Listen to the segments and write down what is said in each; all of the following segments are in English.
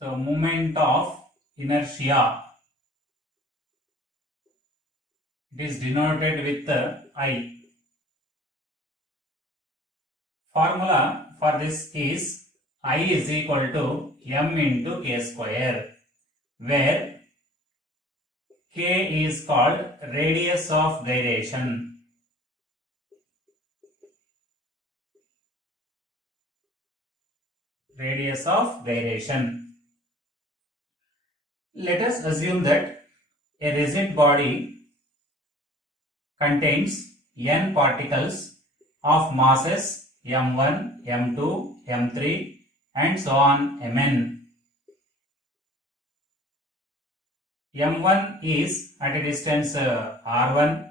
So moment of inertia, it is denoted with I. Formula for this is I is equal to m into k square, where k is called radius of gyration. Radius of gyration. Let us assume that a rigid body contains n particles of masses m1, m2, m3 and so on mn. m1 is at a distance r1,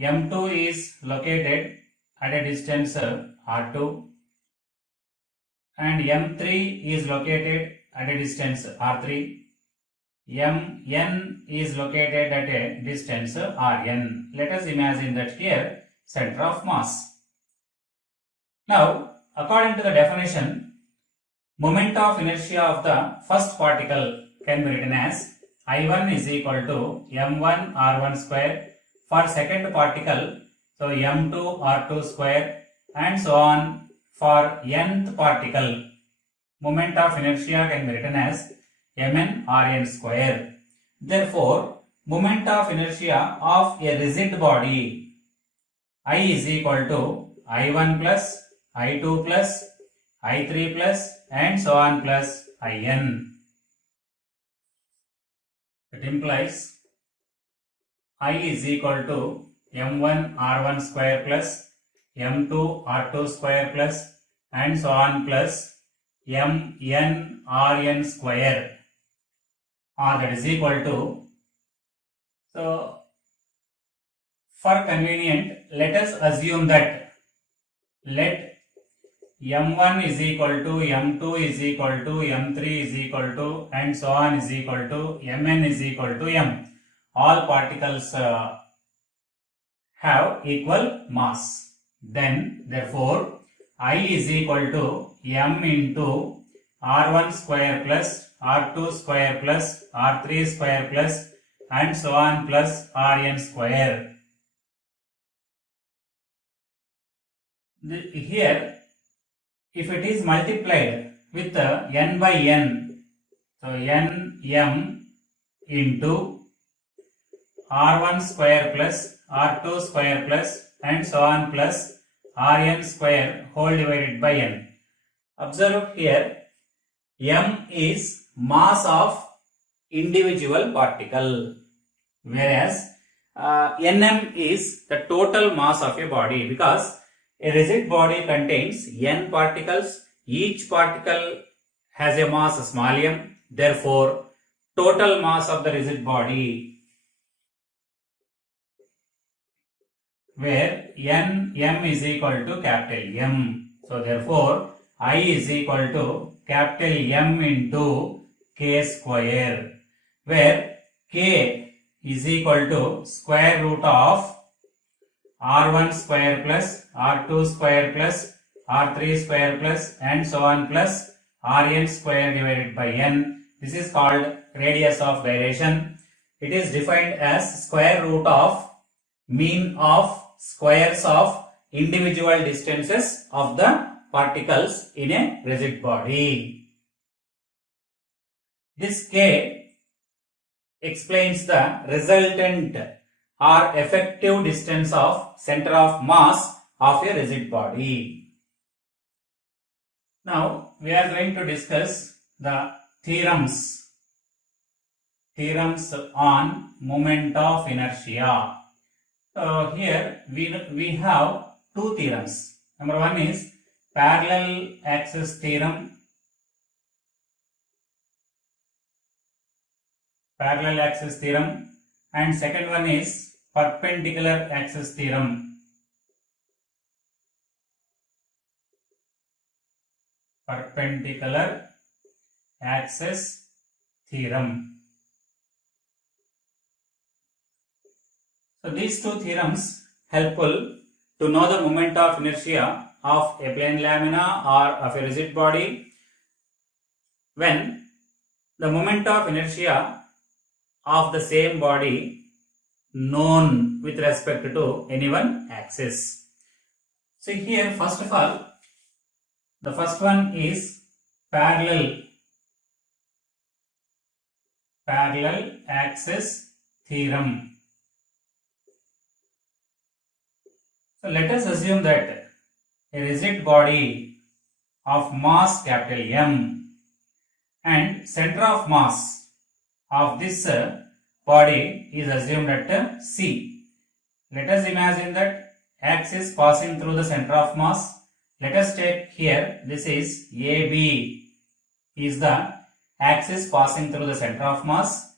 m2 is located at a distance r2 and m3 is located at a distance r3. Mn is located at a distance Rn. Let us imagine that here center of mass. Now, according to the definition, moment of inertia of the first particle can be written as I1 is equal to m1 r1 square for second particle, so m2 r2 square and so on for nth particle. Moment of inertia can be written as mn rn square. Therefore, moment of inertia of a rigid body I is equal to I1 plus I2 plus I3 plus and so on plus In. It implies I is equal to m1 r1 square plus m2 r2 square plus and so on plus mn rn square, or that is equal to, so for convenient let us assume that let m1 is equal to m2 is equal to m3 is equal to and so on is equal to mn is equal to m. All particles have equal mass. Then therefore I is equal to m into r1 square plus r2 square plus r3 square plus and so on plus rn square. Here if it is multiplied with n by n, so n m into r1 square plus r2 square plus and so on plus rn square whole divided by n. Observe here, m is mass of individual particle, whereas nm is the total mass of a body, because a rigid body contains n particles, each particle has a mass small m, therefore total mass of the rigid body, where m is equal to capital M. So therefore I is equal to capital M into k square, where k is equal to square root of r1 square plus r2 square plus r3 square plus and so on plus rn square divided by n. This is called radius of gyration. It is defined as square root of mean of squares of individual distances of the particles in a rigid body. This k explains the resultant or effective distance of center of mass of a rigid body. Now we are going to discuss the theorems on moment of inertia. So here we have two theorems. Number one is parallel axis theorem, and second one is perpendicular axis theorem. Perpendicular axis theorem. So these two theorems helpful to know the moment of inertia of a plane lamina or of a rigid body when the moment of inertia of the same body known with respect to any one axis. So here, first of all, the first one is parallel axis theorem. So let us assume that a rigid body of mass capital M and center of mass of this body is assumed at C. Let us imagine that axis passing through the center of mass. Let us take here, this is AB is the axis passing through the center of mass.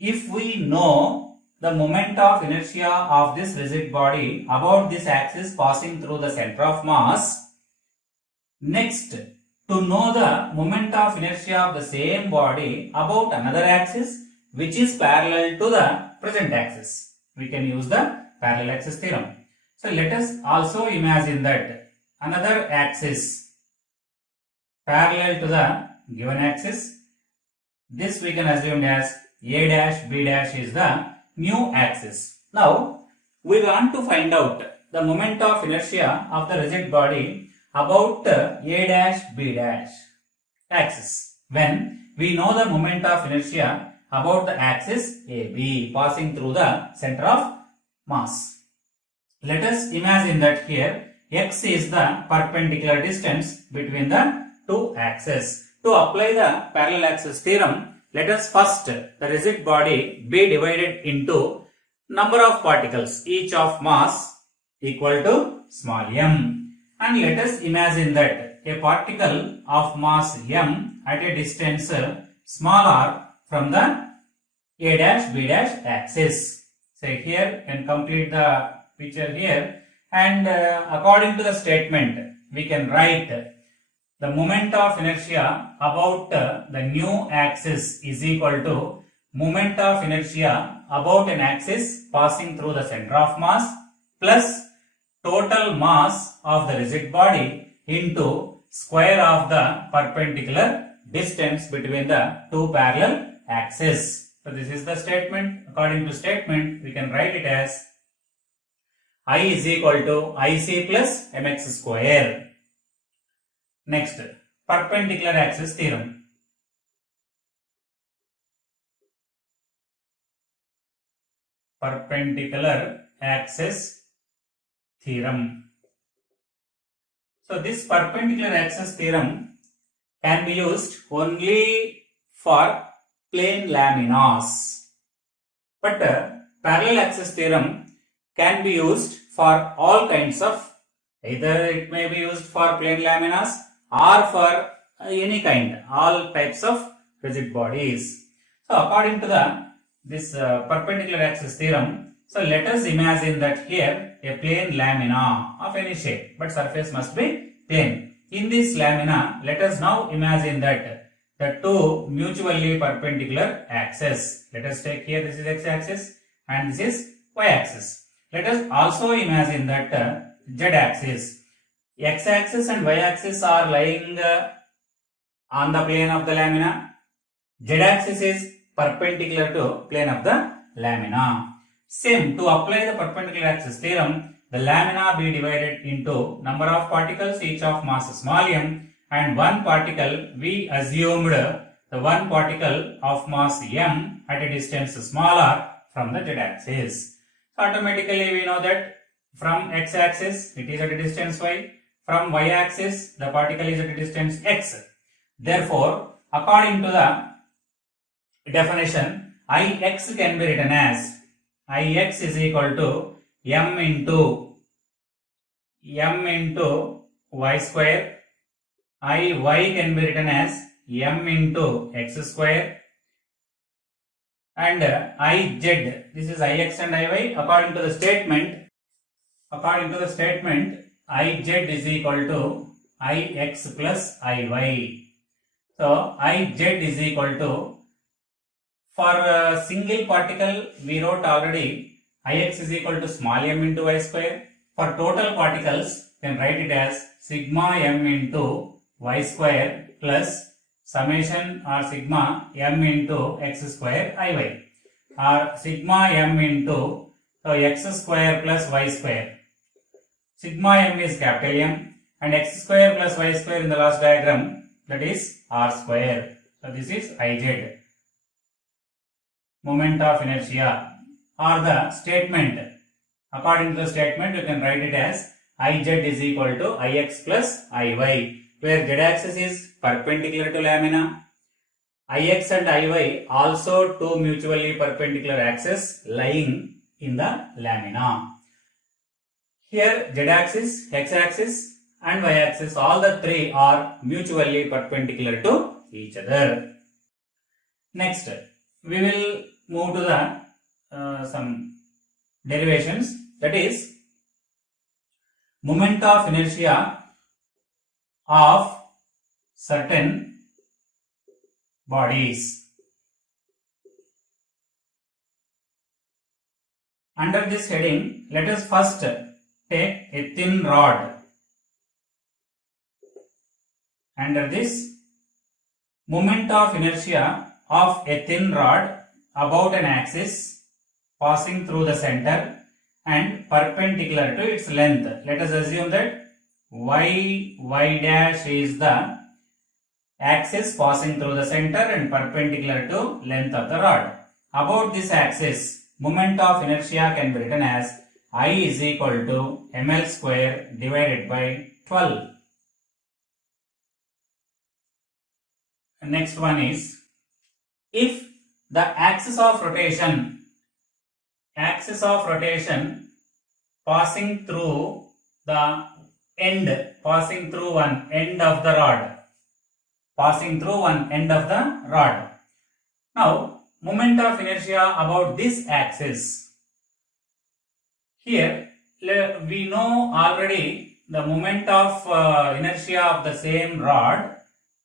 If we know the moment of inertia of this rigid body about this axis passing through the center of mass, next, to know the moment of inertia of the same body about another axis which is parallel to the present axis, we can use the parallel axis theorem. So let us also imagine that another axis parallel to the given axis, this we can assume as A dash B dash is the new axis. Now we want to find out the moment of inertia of the rigid body about A dash B dash axis when we know the moment of inertia about the axis AB passing through the center of mass. Let us imagine that here x is the perpendicular distance between the two axes. To apply the parallel axis theorem, let us first the rigid body be divided into number of particles each of mass equal to small m, and let us imagine that a particle of mass m at a distance small r from the A dash B dash axis. So here can complete the picture here, and according to the statement we can write the moment of inertia about the new axis is equal to moment of inertia about an axis passing through the center of mass plus total mass of the rigid body into square of the perpendicular distance between the two parallel axes. So this is the statement. According to statement, we can write it as I is equal to IC plus mx square. Next, perpendicular axis theorem. Perpendicular axis theorem. So this perpendicular axis theorem can be used only for plane laminas, but parallel axis theorem can be used for all kinds of, either it may be used for plane laminas or for any kind, all types of rigid bodies. So according to this perpendicular axis theorem, so let us imagine that here a plane lamina of any shape, but surface must be plane. In this lamina, let us now imagine that the two mutually perpendicular axes. Let us take here, this is x axis and this is y axis. Let us also imagine that z axis. X axis and y axis are lying on the plane of the lamina. Z axis is perpendicular to plane of the lamina. Same, to apply the perpendicular axis theorem, the lamina be divided into number of particles each of mass small m, and one particle we assumed the one particle of mass m at a distance small r from the z axis. So automatically we know that from x axis it is at a distance y, from y axis the particle is at a distance x. Therefore, according to the definition, Ix can be written as Ix is equal to m into y square. Iy can be written as m into x square, and Iz, this is Ix and Iy. According to the statement, Iz is equal to Ix plus Iy. So Iz is equal to, for a single particle we wrote already Ix is equal to small m into y square. For total particles, can write it as sigma m into y square plus summation or sigma m into x square iy, or sigma m into x square plus y square. Sigma m is capital M and x square plus y square in the last diagram, that is r square. So this is Iz. Moment of inertia, or the statement. According to the statement, you can write it as Iz is equal to Ix plus Iy, where z-axis is perpendicular to lamina. Ix and Iy also two mutually perpendicular axes lying in the lamina. Here z-axis, x-axis and y-axis, all the three are mutually perpendicular to each other. Next, we will move to the some derivations, that is moment of inertia of certain bodies. Under this heading, let us first take a thin rod. Under this, moment of inertia of a thin rod about an axis passing through the center and perpendicular to its length. Let us assume that y dash is the axis passing through the center and perpendicular to length of the rod. About this axis, moment of inertia can be written as I is equal to ml square divided by 12. Next one is, if the axis of rotation passing through the end, passing through one end of the rod. Now, moment of inertia about this axis. Here, we know already the moment of inertia of the same rod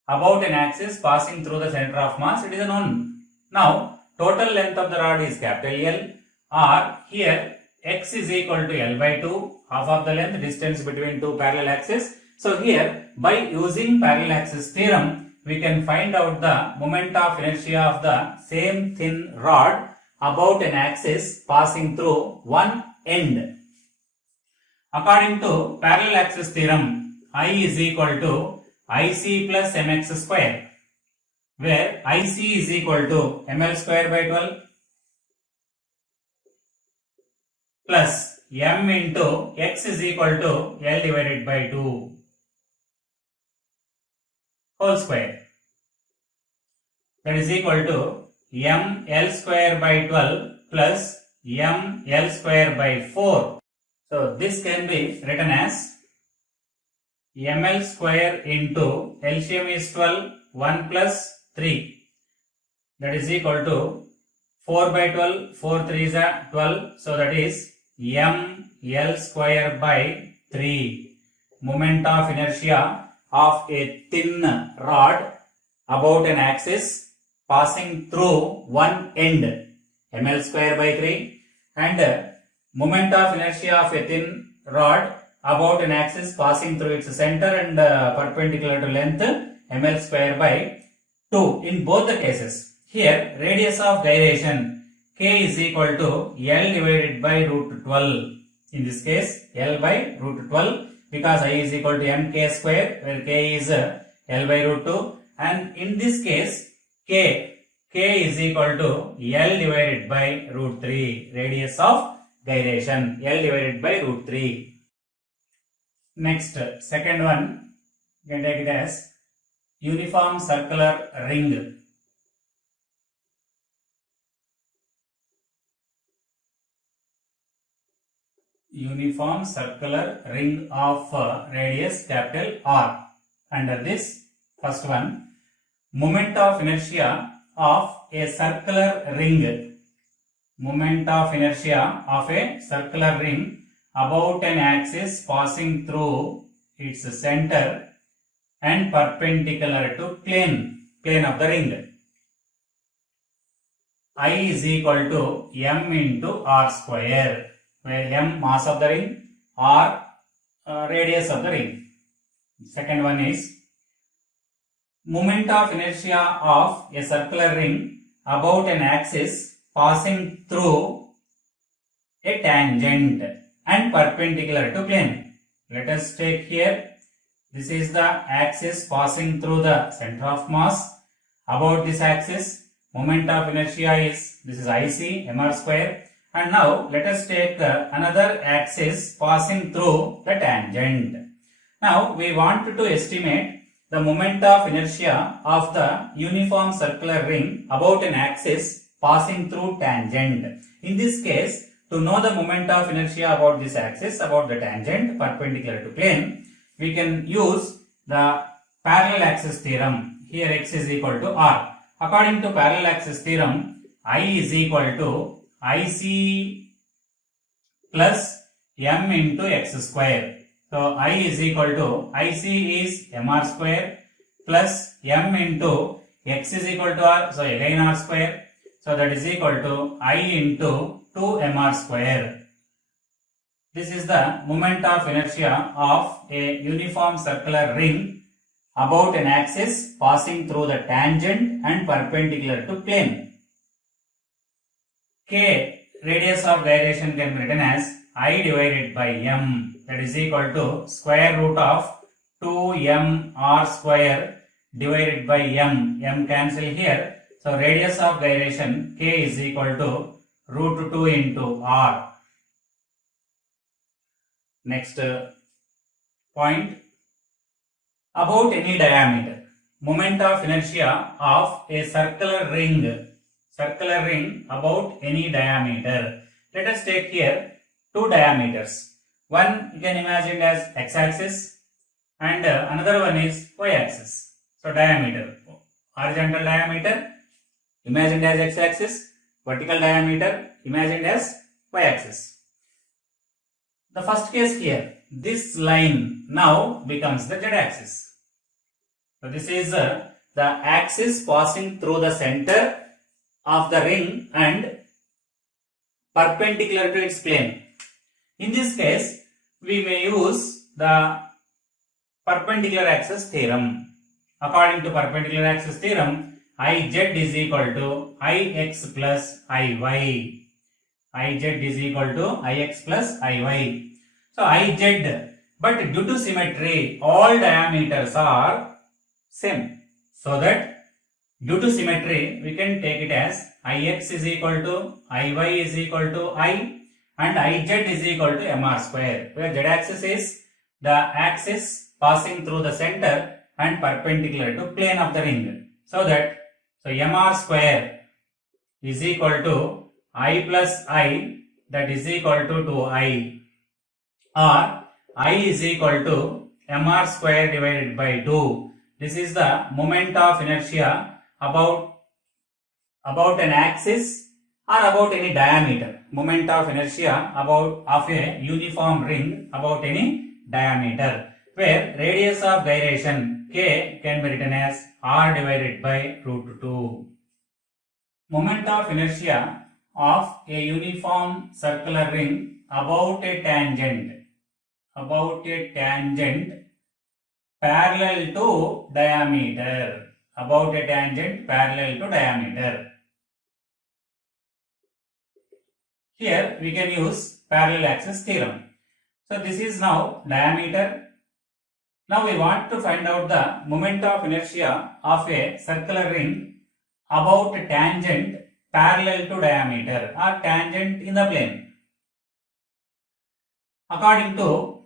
about an axis passing through the center of mass. It is known. Now, total length of the rod is capital L, or here x is equal to L by 2, half of the length, distance between two parallel axes. So here, by using parallel axis theorem, we can find out the moment of inertia of the same thin rod about an axis passing through one end. According to parallel axis theorem, I is equal to IC plus mx square, where IC is equal to ml square by 12 plus m into x is equal to L divided by 2 whole square. That is equal to ml square by 12 plus ml square by 4. So this can be written as ml square into LCM is 12, 1 plus 3. That is equal to 4 by 12, 4 3 is 12. So that is ml square by 3. Moment of inertia of a thin rod about an axis passing through one end, ml square by 3, and moment of inertia of a thin rod about an axis passing through its center and perpendicular to length, ml square by 2 in both the cases. Here, radius of gyration k is equal to L divided by root 12. In this case, L by root 12, because I is equal to mk square, where k is L by root 2, and in this case, k is equal to L divided by root 3, radius of gyration, L divided by root 3. Next, second one, you can take it as uniform circular ring. Uniform circular ring of radius capital R. Under this, first one, moment of inertia of a circular ring. Moment of inertia of a circular ring about an axis passing through its center and perpendicular to plane of the ring. I is equal to m into r square, where m mass of the ring, r radius of the ring. Second one is moment of inertia of a circular ring about an axis passing through a tangent and perpendicular to plane. Let us take here, this is the axis passing through the center of mass. About this axis, moment of inertia is, this is IC, mr square. And now let us take another axis passing through the tangent. Now we want to estimate the moment of inertia of the uniform circular ring about an axis passing through tangent. In this case, to know the moment of inertia about this axis, about the tangent perpendicular to plane, we can use the parallel axis theorem. Here x is equal to r. According to parallel axis theorem, I is equal to IC plus m into x square. So I is equal to IC is mr square plus m into x is equal to r. So again r square. So that is equal to I into 2 mr square. This is the moment of inertia of a uniform circular ring about an axis passing through the tangent and perpendicular to plane. K, radius of gyration, can be written as I divided by m, that is equal to square root of 2m r square divided by m. M cancel here. So radius of gyration K is equal to root 2 into r. Next point, about any diameter, moment of inertia of a circular ring about any diameter. Let us take here two diameters. One you can imagine as x-axis and another one is y-axis. So diameter, horizontal diameter imagined as x-axis, vertical diameter imagined as y-axis. The first case here, this line now becomes the z-axis. So this is the axis passing through the center of the ring and perpendicular to its plane. In this case, we may use the perpendicular axis theorem. According to perpendicular axis theorem, Iz is equal to Ix plus Iy. Iz is equal to Ix plus Iy. So Iz, but due to symmetry, all diameters are same. So that due to symmetry, we can take it as Ix is equal to Iy is equal to I and Iz is equal to mr square, where z-axis is the axis passing through the center and perpendicular to plane of the ring. So mr square is equal to I plus I, that is equal to 2I, or I is equal to mr square divided by 2. This is the moment of inertia about an axis or about any diameter. Moment of inertia of a uniform ring about any diameter, where radius of gyration K can be written as r divided by root 2. Moment of inertia of a uniform circular ring about a tangent parallel to diameter. About a tangent parallel to diameter. Here we can use parallel axis theorem. So this is now diameter. Now we want to find out the moment of inertia of a circular ring about a tangent parallel to diameter or tangent in the plane. According to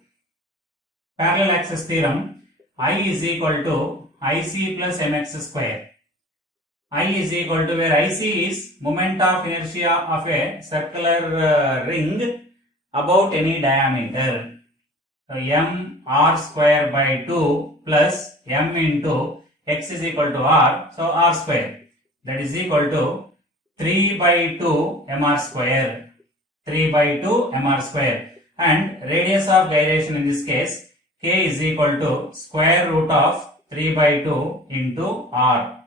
parallel axis theorem, I is equal to IC plus mx square. I is equal to, where IC is moment of inertia of a circular ring about any diameter. So m r square by 2 plus m into x is equal to r, so r square, that is equal to 3 by 2 mr square. 3 by 2 mr square, and radius of gyration in this case K is equal to square root of 3 by 2 into r.